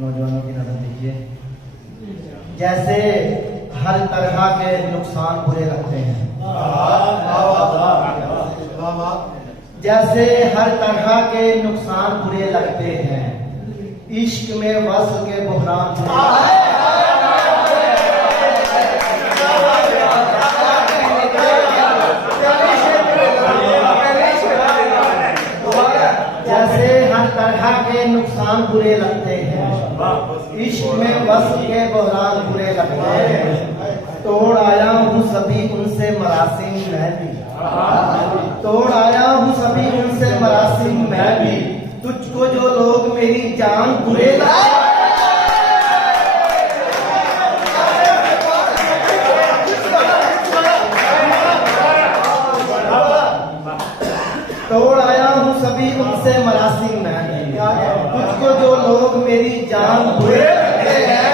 नौजवानों की नजर देखिए। जैसे हर तरह के नुकसान बुरे लगते हैं, जैसे हर तरह के नुकसान बुरे लगते हैं, इश्क में वस्ल के बुहरान जैसे हर तरह के नुकसान बुरे लगते हैं, इश्क में वस्ल के बुहरान बुरे लगते हैं। तोड़ आया हूँ सभी उनसे मरासिम मैं भी, तोड़ आया हूँ सभी उनसे मरासिम मैं भी, तुझको जो लोग मेरी जान बुरे लगते तोड़ आया हूँ सभी उनसे मरासिम मैं भी, तुझको जो लोग मेरी जान बुरे लगते हैं।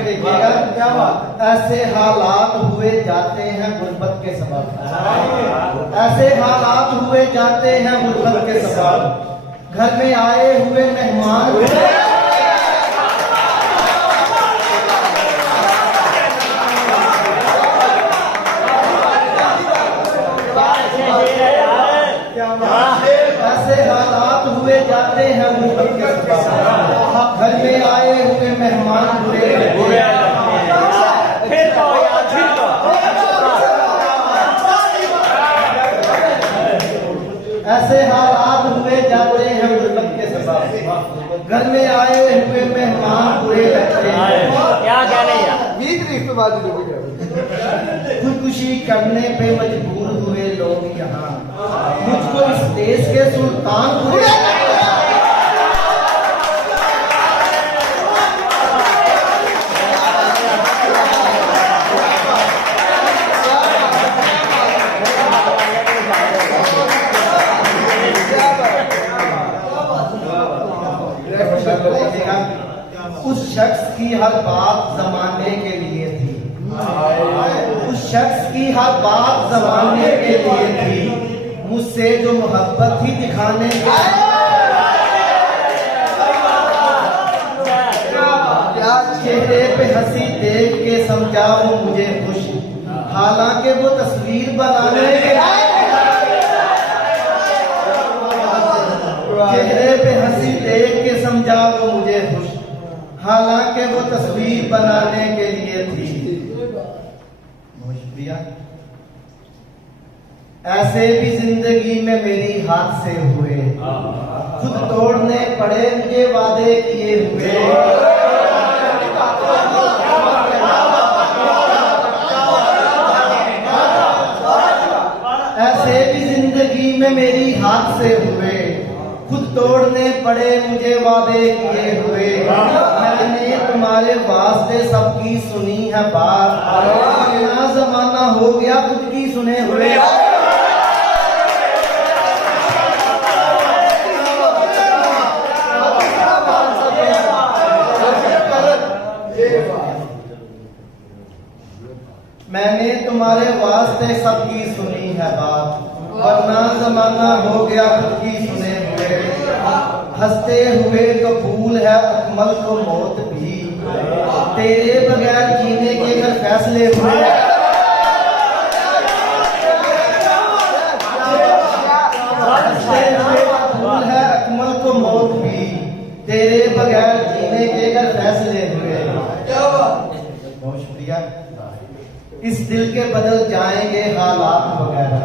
देखिएगा क्या बात, ऐसे हालात हुए जाते हैं गुर्बत के सबब, ऐसे हालात हुए जाते हैं गुर्बत के सबब, घर में आए हुए मेहमान ऐसे हालात हुए जाते हैं गुर्बत के सबब, घर में आए हुए मेहमान बुरे ऐसे हालात हुए जाते हैं गुर्बत के सबब, घर में आए हुए मेहमान बुरे लगते हैं। क्या कहने खुदकुशी करने पे मजबूर हुए लोग यहाँ, मुझको इस देश के सुल्तान बुरे उस शख्स की हर बात जमाने के लिए थी, उस शख्स की हर बात जमाने के लिए थी, मुझसे जो मोहब्बत थी दिखाने के चेहरे पे हंसी देख के समझा वो मुझे खुश, हालांकि वो तस्वीर बनाने के चेहरे पे हंसी देख के समझा वो मुझे खुश, हालांकि वो तस्वीर बनाने के लिए थी। बहुत शुक्रिया। ऐसे भी जिंदगी में मेरी हाथ से हुए, खुद तोड़ने पड़े मुझे वादे किए हुए। ऐसे भी जिंदगी में मेरी हाथ से हुए, खुद तोड़ने पड़े मुझे वादे किए हुए। मैंने तुम्हारे वास्ते सबकी सुनी है बात, ना जमाना हो गया खुद की सुने हुए। मैंने तुम्हारे वास्ते सबकी सुनी है बात, वरना जमाना हो गया खुद की सुने हुए। हंसते हुए कबूल है अकमल को मौत भी, तेरे बगैर जीने के अगर फैसले हुए। हंसते हुए कबूल है अकमल को मौत भी, तेरे बगैर जीने के अगर फैसले हुए। बहुत शुक्रिया। इस दिल के बदल जाएंगे हालात वगैरह,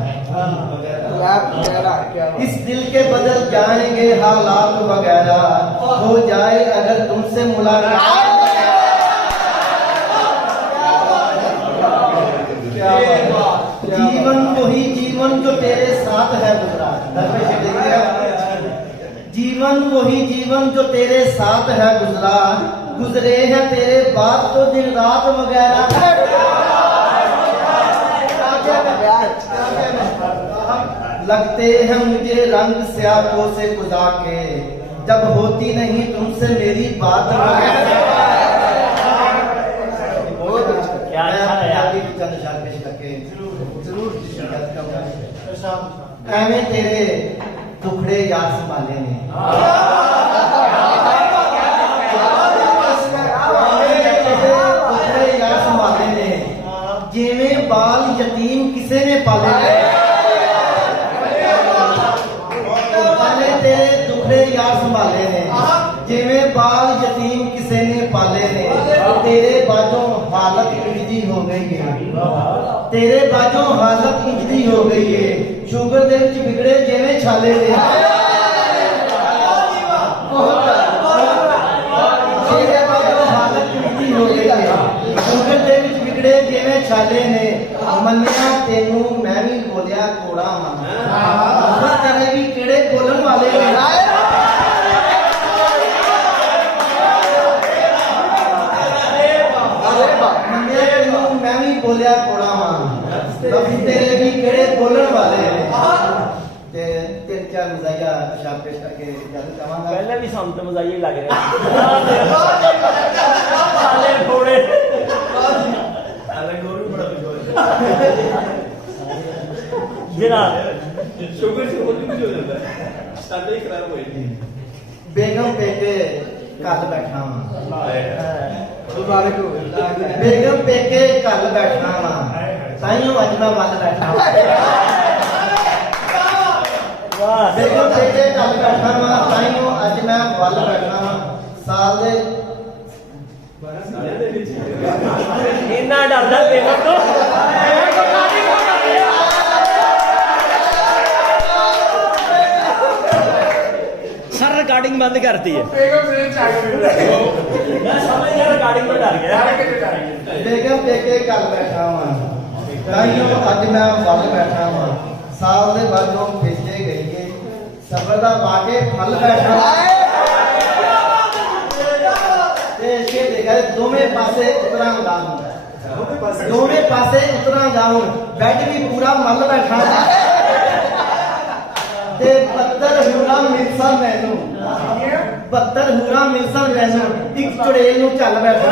इस दिल के बदल जाएंगे हालात वगैरह, हो जाए अगर तुमसे मुलाकात। जीवन वही जीवन जो तेरे साथ है गुजरा, जीवन वही जीवन जो तेरे साथ है गुजरा, गुजरे हैं तेरे बाद तो दिन रात वगैरह। लगते हैं मुझे रंग स्याहों से गुजार के, जब होती नहीं तुमसे मेरी बात। एवें तेरे टुकड़े याद संभाले ने, संभाले ने जिवें बाल यतीम किसे ने पाले ने तेरे बाजों हालत इंजदी हो गई है तेरे बाजों हालत इंजदी हो गई है शुगर दे विच बिगड़े जिवें छाले ने तेरे बाजों हालत इंजदी हो गई है शुगर दे विच बिगड़े जिवें छाले ने मन्निया तेनू मैं भी बोलिया कोड़ा मन तेरे भी किहड़े बोलन वाले ने मैं भी बोलिया कोड़ा मां तेरे भी केड़े बोलन वाले ते तीन चार मजाया शाप पेश करके जाना चाहांगा पहले भी सामने मजाया लग रहा साले थोड़े अलग और भी बड़ा कुछ जनाब शुगर से होती कुछ हो जाता है साले ही खराब हो जाती बेगम पेके कल बैठा हां बेगम पेके कल बैठा हां ताइयों अज मैं वल बैठा वाह बेगम पेके कल बैठा हां ताइयों अज मैं वल बैठा हां साल दे इन्ना डरदा बेगम तो सर रिकॉर्डिंग बंद करती है मैं समझ गया रिकॉर्डिंग में डर गया बेगम पेके कल बैठा हुआ ताइयों अज मैं वल बैठा हुआ साल दे बाजों भेजे गई है सबर दा पाके फल बैठा ते इसके देखा दोवें पासे उतरा गाउन दोवें पासे उतरा गाउन बेड भी पूरा मल बैठा ते 72 हुरा मिलसा मैनू 72 हुरा मिलसा मैनू एक चुड़ेल नू चल बैठा